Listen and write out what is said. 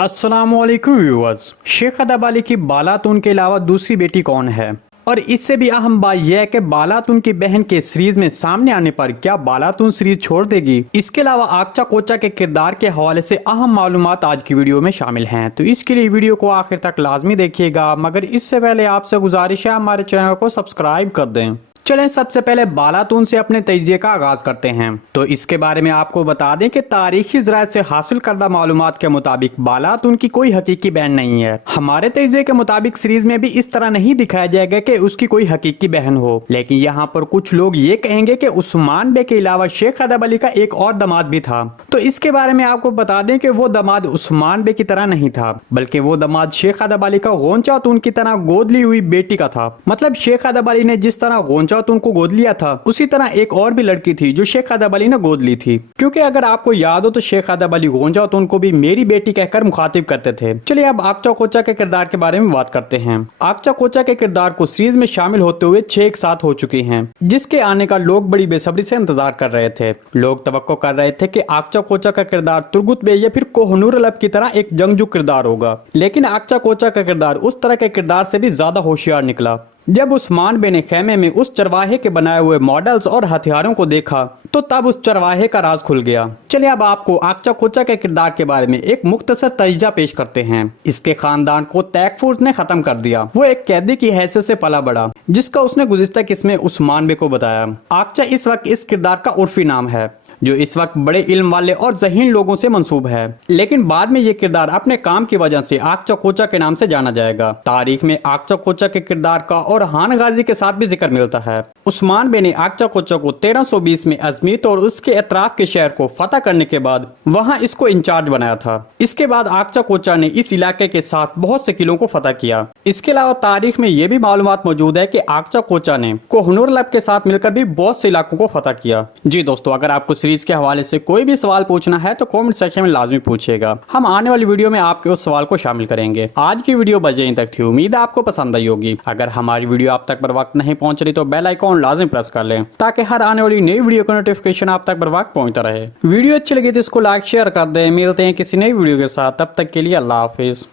अस्सलाम वालेकुम व्यूअर्स। शेख अदब की बालातून के अलावा दूसरी बेटी कौन है? और इससे भी अहम बात यह है कि बालातून की बहन के सीरीज में सामने आने पर क्या बालातून सीरीज छोड़ देगी? इसके अलावा आक्चा कोचा के किरदार के हवाले से अहम मालूमात आज की वीडियो में शामिल हैं, तो इसके लिए वीडियो को आखिर तक लाजमी देखिएगा। मगर इससे पहले आपसे गुजारिश है हमारे चैनल को सब्सक्राइब कर दें। चलें सबसे पहले बालातून से अपने तजिए का आगाज करते हैं। तो इसके बारे में आपको बता दें कि तारीखी ज़राअत से हासिल करदा मालूमात के मुताबिक बालातून की कोई हकीकी बहन नहीं है। हमारे तजिए के मुताबिक सीरीज में भी इस तरह नहीं दिखाया जाएगा कि उसकी कोई हकीकी बहन हो, लेकिन यहाँ पर कुछ लोग ये कहेंगे कि उस्मान बे के अलावा शेख अदब अली का एक और दामाद भी था। तो इसके बारे में आपको बता दें कि वो दामाद उस्मान बे की तरह नहीं था, बल्कि वो दामाद शेख अदब अली का गोंचातून की तरह गोद ली हुई बेटी का था। मतलब शेख अदब अली ने जिस तरह गोंचातून को गोद लिया था, उसी तरह एक और भी लड़की थी जो शेख अदब अली ने गोद ली थी। क्योंकि अगर आपको याद हो तो शेख अदब अली गोंचातून को भी मेरी बेटी कहकर मुखातिब करते थे। चलिए अब आक्चा कोचा के किरदार के बारे में बात करते हैं। आक्चा कोचा के किरदार को सीरीज में शामिल होते हुए 6 एक साथ हो चुके हैं, जिसके आने का लोग बड़ी बेसब्री से इंतजार कर रहे थे। लोग तवक्को कर रहे थे कि आक्चा कोचा का किरदार तुर्गुत बे या फिर कोहनूर अलब की तरह एक जंगजू किरदार होगा, लेकिन आक्चा कोचा का किरदार उस तरह के किरदार से भी ज्यादा होशियार निकला। जब उस्मान बे ने खेमे में उस चरवाहे के बनाए हुए मॉडल्स और हथियारों को देखा तो तब उस चरवाहे का राज खुल गया। चलिए अब आपको आक्चा कोचा के किरदार के बारे में एक मुख्तसर तजज़िया पेश करते हैं। इसके खानदान को तैकफूर्स ने खत्म कर दिया। वो एक कैदी की हैसियत से पला बढ़ा, जिसका उसने गुज़िश्ता किस्म में उस्मान बे को बताया। आक्चा इस वक्त इस किरदार का उर्फी नाम है, जो इस वक्त बड़े इल्म वाले और ज़हीन लोगों से मंसूब है, लेकिन बाद में ये किरदार अपने काम की वजह से आक्चा कोचा के नाम से जाना जाएगा। तारीख में आक्चा कोचा के किरदार का और हान गाजी के साथ भी जिक्र मिलता है। उस्मान बे ने आक्चा कोचा को 1320 में अजमीत और उसके अतराफ के शहर को फतह करने के बाद वहां इसको इंचार्ज बनाया था। इसके बाद आक्चा कोचा ने इस इलाके के साथ बहुत से किलों को फतह किया। इसके अलावा तारीख में ये भी मालूमात मौजूद है कि आक्चा कोचा ने कोहनूर लब के साथ मिलकर भी बहुत से इलाकों को फतह किया। जी दोस्तों, अगर आपको सीरीज के हवाले से कोई भी सवाल पूछना है तो कमेंट सेक्शन में लाजमी पूछिएगा। हम आने वाली वीडियो में आपके उस सवाल को शामिल करेंगे। आज की वीडियो बस यहीं तक थी, उम्मीद है आपको पसंद आई होगी। अगर हमारी वीडियो आप तक बर वक्त नहीं पहुंच रही तो बेल आइकॉन लाजमी प्रेस कर लें, ताकि हर आने वाली नई वीडियो का नोटिफिकेशन आप तक बर वक्त पहुंचता रहे। वीडियो अच्छी लगी तो इसको लाइक शेयर कर दें। मिलते हैं किसी नई वीडियो के साथ, तब तक के लिए अल्लाह हाफिज।